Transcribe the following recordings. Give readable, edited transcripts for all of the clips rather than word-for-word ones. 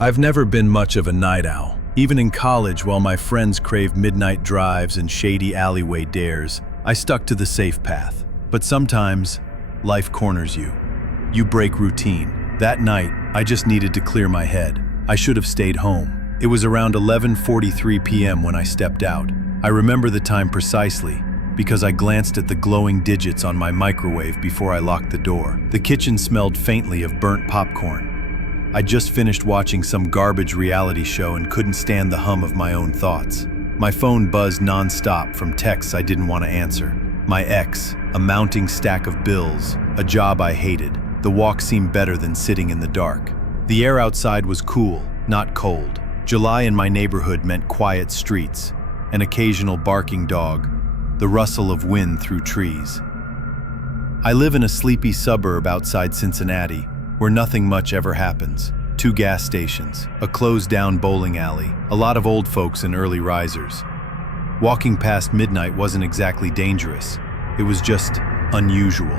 I've never been much of a night owl. Even in college, while my friends craved midnight drives and shady alleyway dares, I stuck to the safe path. But sometimes, life corners you. You break routine. That night, I just needed to clear my head. I should have stayed home. It was around 11:43 p.m. when I stepped out. I remember the time precisely because I glanced at the glowing digits on my microwave before I locked the door. The kitchen smelled faintly of burnt popcorn. I'd just finished watching some garbage reality show and couldn't stand the hum of my own thoughts. My phone buzzed non-stop from texts I didn't want to answer. My ex, a mounting stack of bills, a job I hated. The walk seemed better than sitting in the dark. The air outside was cool, not cold. July in my neighborhood meant quiet streets, an occasional barking dog, the rustle of wind through trees. I live in a sleepy suburb outside Cincinnati, where nothing much ever happens. 2 gas stations, a closed-down bowling alley, a lot of old folks and early risers. Walking past midnight wasn't exactly dangerous. It was just unusual.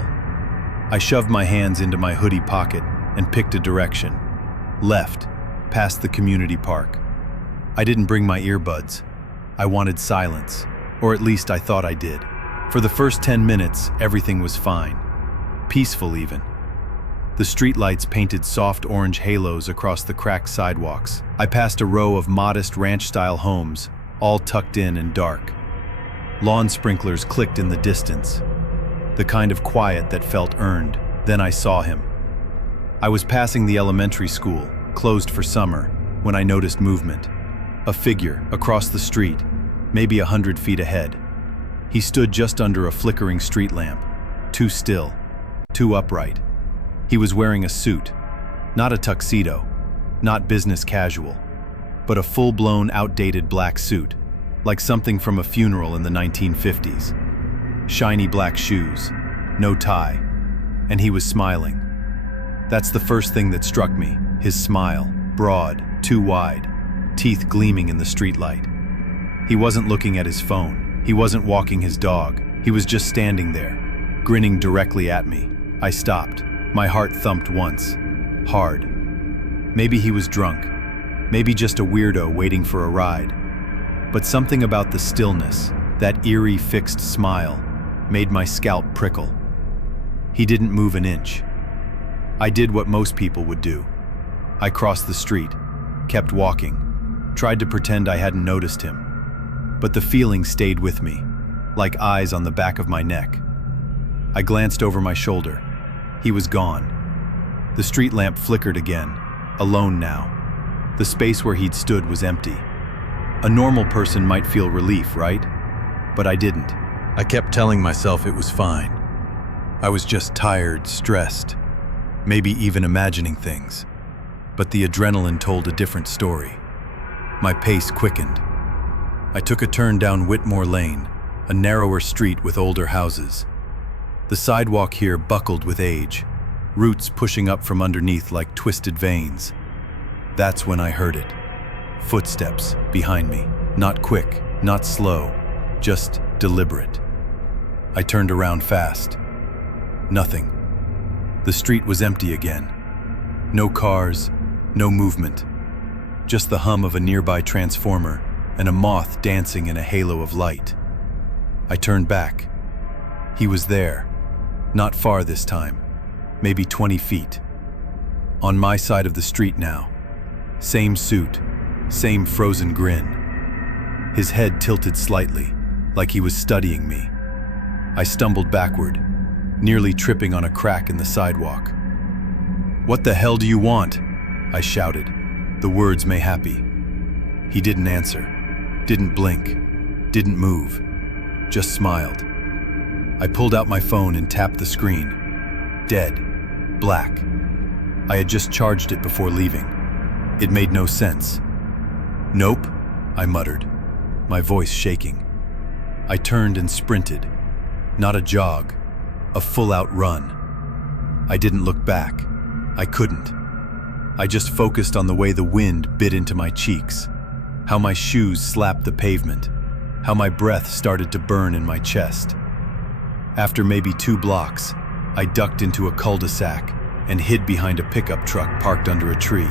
I shoved my hands into my hoodie pocket and picked a direction. Left, past the community park. I didn't bring my earbuds. I wanted silence, or at least I thought I did. For the first 10 minutes, everything was fine. Peaceful even. The streetlights painted soft orange halos across the cracked sidewalks. I passed a row of modest ranch-style homes, all tucked in and dark. Lawn sprinklers clicked in the distance, the kind of quiet that felt earned. Then I saw him. I was passing the elementary school, closed for summer, when I noticed movement. A figure across the street, maybe 100 feet ahead. He stood just under a flickering street lamp, too still, too upright. He was wearing a suit, not a tuxedo, not business casual, but a full-blown, outdated black suit, like something from a funeral in the 1950s. Shiny black shoes, no tie, and he was smiling. That's the first thing that struck me, his smile, broad, too wide, teeth gleaming in the streetlight. He wasn't looking at his phone, he wasn't walking his dog, he was just standing there, grinning directly at me. I stopped. My heart thumped once, hard. Maybe he was drunk, maybe just a weirdo waiting for a ride. But something about the stillness, that eerie fixed smile, made my scalp prickle. He didn't move an inch. I did what most people would do. I crossed the street, kept walking, tried to pretend I hadn't noticed him. But the feeling stayed with me, like eyes on the back of my neck. I glanced over my shoulder. He was gone. The street lamp flickered again, alone now. The space where he'd stood was empty. A normal person might feel relief, right? But I didn't. I kept telling myself it was fine. I was just tired, stressed, maybe even imagining things. But the adrenaline told a different story. My pace quickened. I took a turn down Whitmore Lane, a narrower street with older houses. The sidewalk here buckled with age, roots pushing up from underneath like twisted veins. That's when I heard it. Footsteps behind me. Not quick, not slow, just deliberate. I turned around fast. Nothing. The street was empty again. No cars, no movement. Just the hum of a nearby transformer and a moth dancing in a halo of light. I turned back. He was there. Not far this time, maybe 20 feet. On my side of the street now. Same suit, same frozen grin. His head tilted slightly, like he was studying me. I stumbled backward, nearly tripping on a crack in the sidewalk. "What the hell do you want?" I shouted, the words mayhappy. He didn't answer, didn't blink, didn't move, just smiled. I pulled out my phone and tapped the screen. Dead. Black. I had just charged it before leaving. It made no sense. "Nope," I muttered, my voice shaking. I turned and sprinted. Not a jog, a full-out run. I didn't look back. I couldn't. I just focused on the way the wind bit into my cheeks, how my shoes slapped the pavement, how my breath started to burn in my chest. After maybe 2 blocks, I ducked into a cul-de-sac and hid behind a pickup truck parked under a tree.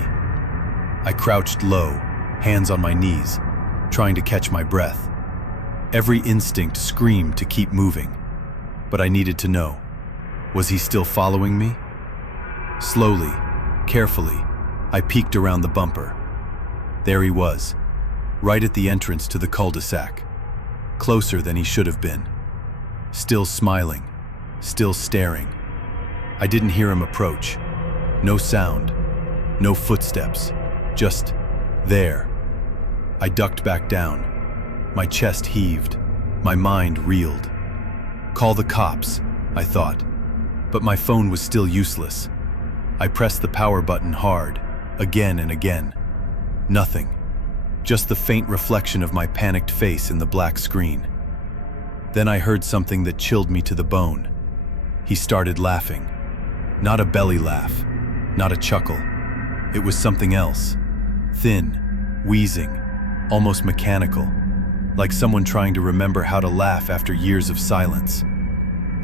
I crouched low, hands on my knees, trying to catch my breath. Every instinct screamed to keep moving, but I needed to know, was he still following me? Slowly, carefully, I peeked around the bumper. There he was, right at the entrance to the cul-de-sac, closer than he should have been. Still smiling, still staring. I didn't hear him approach. No sound, no footsteps, just there. I ducked back down. My chest heaved, my mind reeled. Call the cops, I thought, but my phone was still useless. I pressed the power button hard, again and again. Nothing, just the faint reflection of my panicked face in the black screen. Then I heard something that chilled me to the bone. He started laughing. Not a belly laugh, not a chuckle. It was something else. Thin, wheezing, almost mechanical, like someone trying to remember how to laugh after years of silence.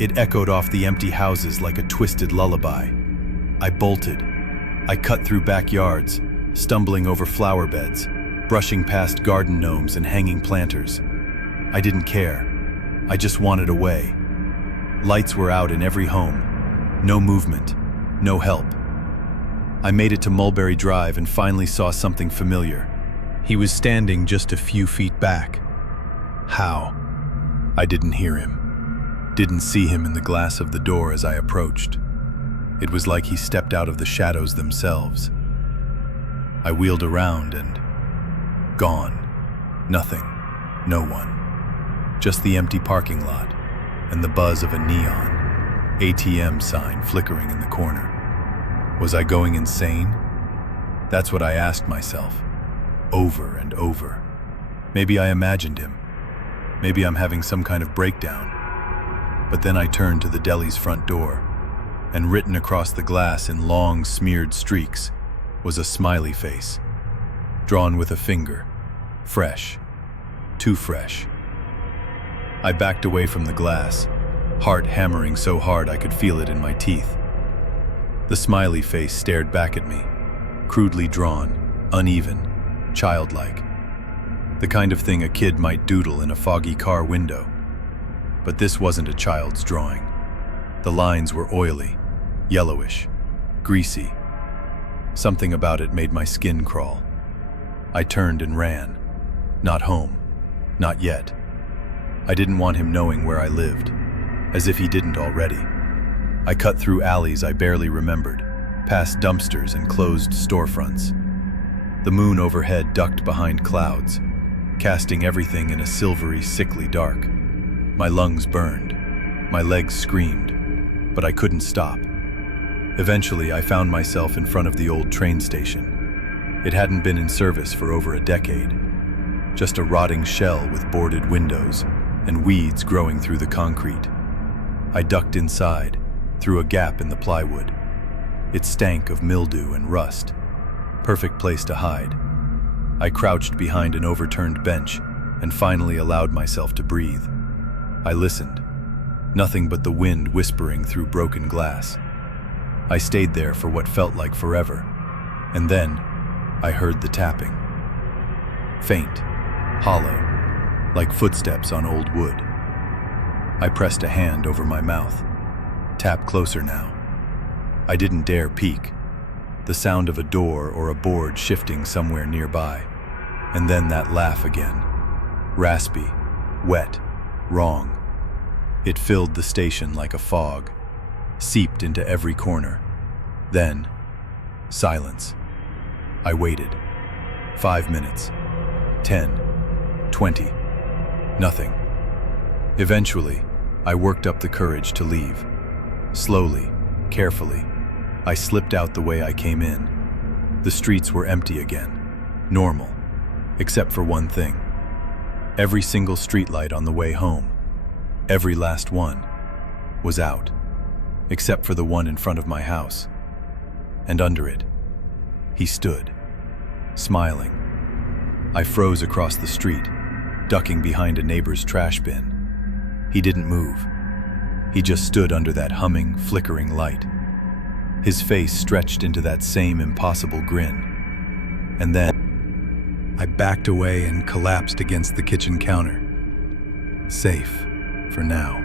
It echoed off the empty houses like a twisted lullaby. I bolted. I cut through backyards, stumbling over flower beds, brushing past garden gnomes and hanging planters. I didn't care. I just wanted away. Lights were out in every home. No movement, no help. I made it to Mulberry Drive and finally saw something familiar. He was standing just a few feet back. How? I didn't hear him. Didn't see him in the glass of the door as I approached. It was like he stepped out of the shadows themselves. I wheeled around and... gone. Nothing. No one. Just the empty parking lot and the buzz of a neon ATM sign flickering in the corner. Was I going insane? That's what I asked myself, over and over. Maybe I imagined him. Maybe I'm having some kind of breakdown. But then I turned to the deli's front door, and written across the glass in long, smeared streaks was a smiley face, drawn with a finger. Fresh. Too fresh. I backed away from the glass, heart hammering so hard I could feel it in my teeth. The smiley face stared back at me, crudely drawn, uneven, childlike. The kind of thing a kid might doodle in a foggy car window. But this wasn't a child's drawing. The lines were oily, yellowish, greasy. Something about it made my skin crawl. I turned and ran. Not home. Not yet. I didn't want him knowing where I lived, as if he didn't already. I cut through alleys I barely remembered, past dumpsters and closed storefronts. The moon overhead ducked behind clouds, casting everything in a silvery, sickly dark. My lungs burned. My legs screamed, but I couldn't stop. Eventually, I found myself in front of the old train station. It hadn't been in service for over a decade. Just a rotting shell with boarded windows and weeds growing through the concrete. I ducked inside, through a gap in the plywood. It stank of mildew and rust. Perfect place to hide. I crouched behind an overturned bench and finally allowed myself to breathe. I listened. Nothing but the wind whispering through broken glass. I stayed there for what felt like forever. And then, I heard the tapping. Faint, hollow, like footsteps on old wood. I pressed a hand over my mouth. Tap closer now. I didn't dare peek. The sound of a door or a board shifting somewhere nearby. And then that laugh again. Raspy, wet, wrong. It filled the station like a fog, seeped into every corner. Then, silence. I waited. 5 minutes. 10. 20. Nothing. Eventually, I worked up the courage to leave. Slowly, carefully, I slipped out the way I came in. The streets were empty again. Normal. Except for one thing. Every single streetlight on the way home, every last one, was out. Except for the one in front of my house. And under it, he stood, smiling. I froze across the street, ducking behind a neighbor's trash bin. He didn't move. He just stood under that humming, flickering light. His face stretched into that same impossible grin. And then I backed away and collapsed against the kitchen counter. Safe, for now.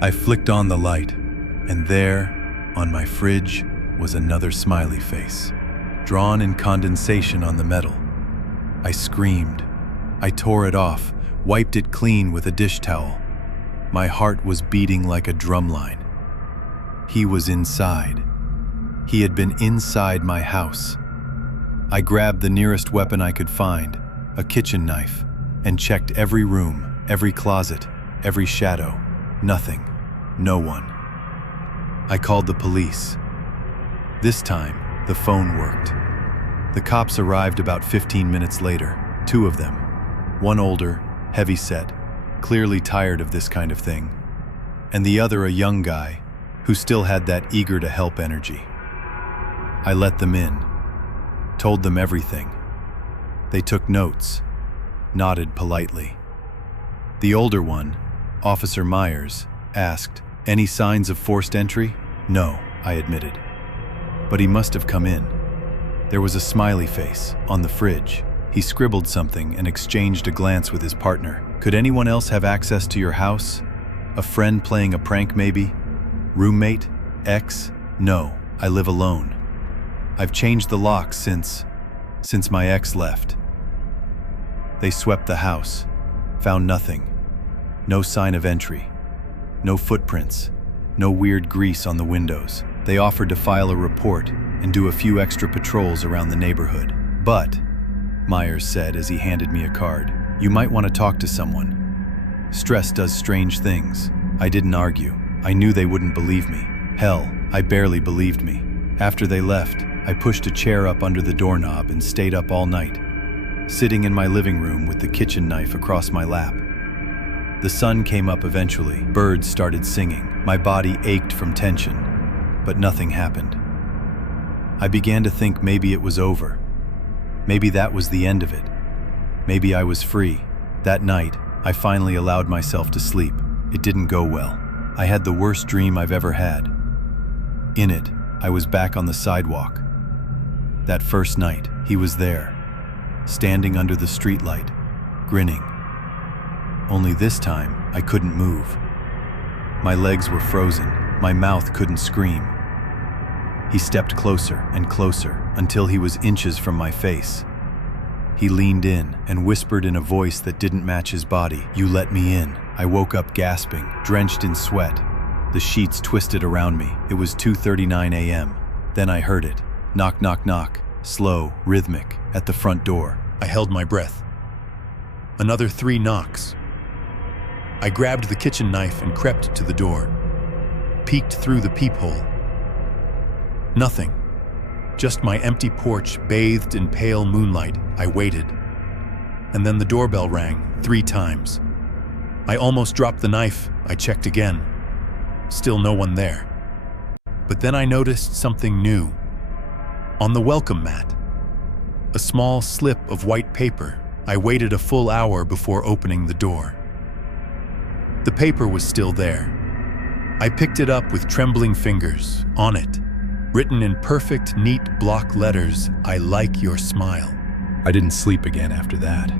I flicked on the light, and there, on my fridge, was another smiley face, drawn in condensation on the metal. I screamed. I tore it off, wiped it clean with a dish towel. My heart was beating like a drumline. He was inside. He had been inside my house. I grabbed the nearest weapon I could find, a kitchen knife, and checked every room, every closet, every shadow. Nothing. No one. I called the police. This time, the phone worked. The cops arrived about 15 minutes later, 2 of them. One older, heavy-set, clearly tired of this kind of thing, and the other a young guy who still had that eager-to-help energy. I let them in, told them everything. They took notes, nodded politely. The older one, Officer Myers, asked, "Any signs of forced entry?" "No," I admitted. "But he must have come in." There was a smiley face on the fridge. He scribbled something and exchanged a glance with his partner. "Could anyone else have access to your house? A friend playing a prank, maybe? Roommate? Ex?" "No, I live alone. I've changed the locks since my ex left." They swept the house, found nothing. No sign of entry. No footprints. No weird grease on the windows. They offered to file a report and do a few extra patrols around the neighborhood. "But," Myers said as he handed me a card, "you might want to talk to someone. Stress does strange things." I didn't argue. I knew they wouldn't believe me. Hell, I barely believed me. After they left, I pushed a chair up under the doorknob and stayed up all night, sitting in my living room with the kitchen knife across my lap. The sun came up eventually. Birds started singing. My body ached from tension, but nothing happened. I began to think maybe it was over. Maybe that was the end of it. Maybe I was free. That night, I finally allowed myself to sleep. It didn't go well. I had the worst dream I've ever had. In it, I was back on the sidewalk. That first night, he was there, standing under the streetlight, grinning. Only this time, I couldn't move. My legs were frozen. My mouth couldn't scream. He stepped closer and closer until he was inches from my face. He leaned in and whispered in a voice that didn't match his body, "You let me in." I woke up gasping, drenched in sweat. The sheets twisted around me. It was 2:39 a.m. Then I heard it. Knock, knock, knock. Slow, rhythmic, at the front door. I held my breath. Another 3 knocks. I grabbed the kitchen knife and crept to the door. Peeked through the peephole. Nothing. Just my empty porch bathed in pale moonlight. I waited. And then the doorbell rang 3 times. I almost dropped the knife. I checked again. Still no one there. But then I noticed something new. On the welcome mat, a small slip of white paper. I waited a full hour before opening the door. The paper was still there. I picked it up with trembling fingers. On it, written in perfect, neat block letters, "I like your smile." I didn't sleep again after that.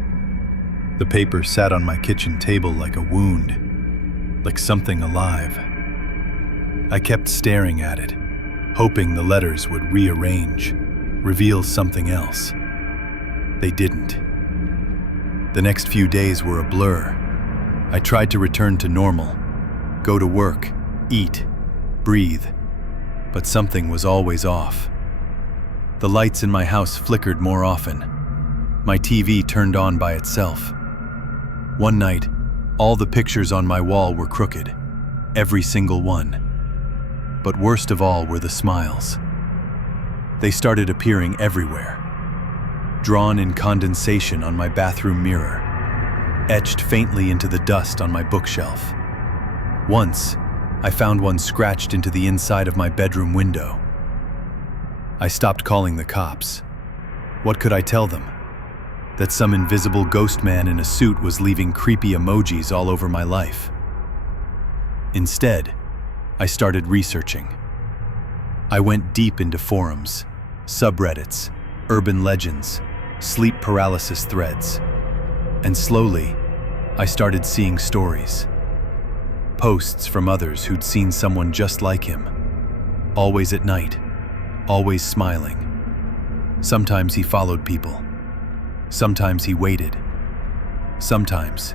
The paper sat on my kitchen table like a wound, like something alive. I kept staring at it, hoping the letters would rearrange, reveal something else. They didn't. The next few days were a blur. I tried to return to normal, go to work, eat, breathe, but something was always off. The lights in my house flickered more often. My TV turned on by itself. One night, all the pictures on my wall were crooked, every single one. But worst of all were the smiles. They started appearing everywhere, drawn in condensation on my bathroom mirror, etched faintly into the dust on my bookshelf. Once, I found one scratched into the inside of my bedroom window. I stopped calling the cops. What could I tell them? That some invisible ghost man in a suit was leaving creepy emojis all over my life. Instead, I started researching. I went deep into forums, subreddits, urban legends, sleep paralysis threads. And slowly, I started seeing stories. Posts from others who'd seen someone just like him. Always at night, always smiling. Sometimes he followed people. Sometimes he waited. Sometimes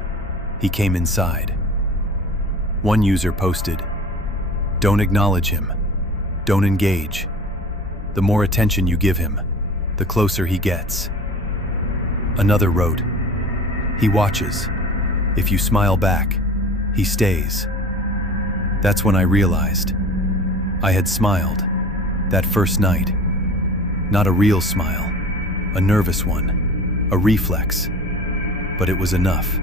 he came inside. One user posted, "Don't acknowledge him. Don't engage. The more attention you give him, the closer he gets." Another wrote, "He watches. If you smile back, he stays." That's when I realized I had smiled that first night. Not a real smile, a nervous one, a reflex, but it was enough.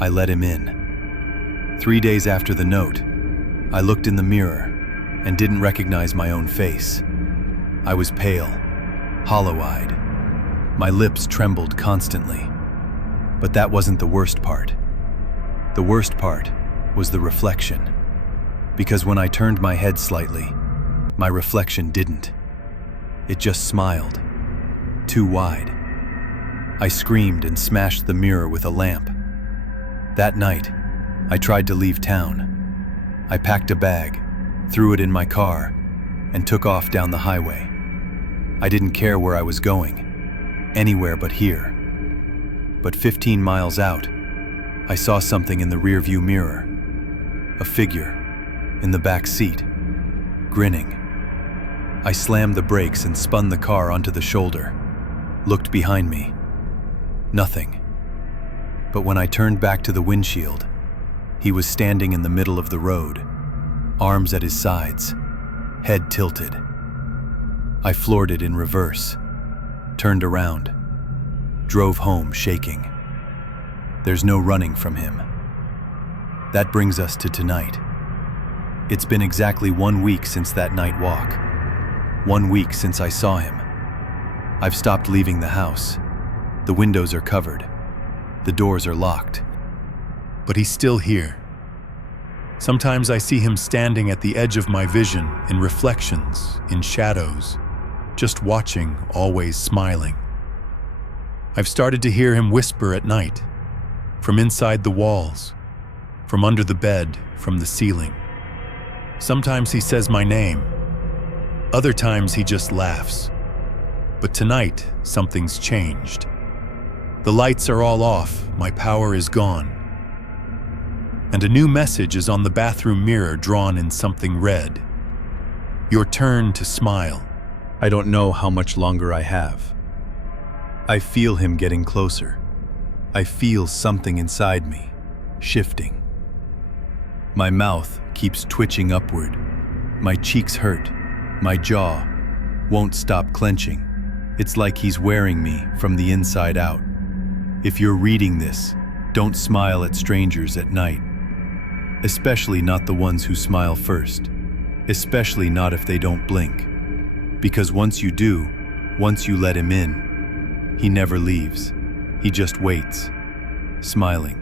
I let him in. 3 days after the note, I looked in the mirror and didn't recognize my own face. I was pale, hollow-eyed. My lips trembled constantly. But that wasn't the worst part. The worst part was the reflection. Because when I turned my head slightly, my reflection didn't. It just smiled, too wide. I screamed and smashed the mirror with a lamp. That night, I tried to leave town. I packed a bag, threw it in my car, and took off down the highway. I didn't care where I was going, anywhere but here. But 15 miles out, I saw something in the rearview mirror. A figure, in the back seat, grinning. I slammed the brakes and spun the car onto the shoulder, looked behind me. Nothing. But when I turned back to the windshield, he was standing in the middle of the road, arms at his sides, head tilted. I floored it in reverse, turned around, drove home shaking. There's no running from him. That brings us to tonight. It's been exactly 1 week since that night walk. 1 week since I saw him. I've stopped leaving the house. The windows are covered. The doors are locked. But he's still here. Sometimes I see him standing at the edge of my vision, in reflections, in shadows, just watching, always smiling. I've started to hear him whisper at night, from inside the walls, from under the bed, from the ceiling. Sometimes he says my name. Other times he just laughs. But tonight, something's changed. The lights are all off, my power is gone. And a new message is on the bathroom mirror drawn in something red. Your turn to smile. I don't know how much longer I have. I feel him getting closer. I feel something inside me, shifting. My mouth keeps twitching upward. My cheeks hurt. My jaw won't stop clenching. It's like he's wearing me from the inside out. If you're reading this, don't smile at strangers at night. Especially not the ones who smile first. Especially not if they don't blink. Because once you do, once you let him in, he never leaves. He just waits, smiling.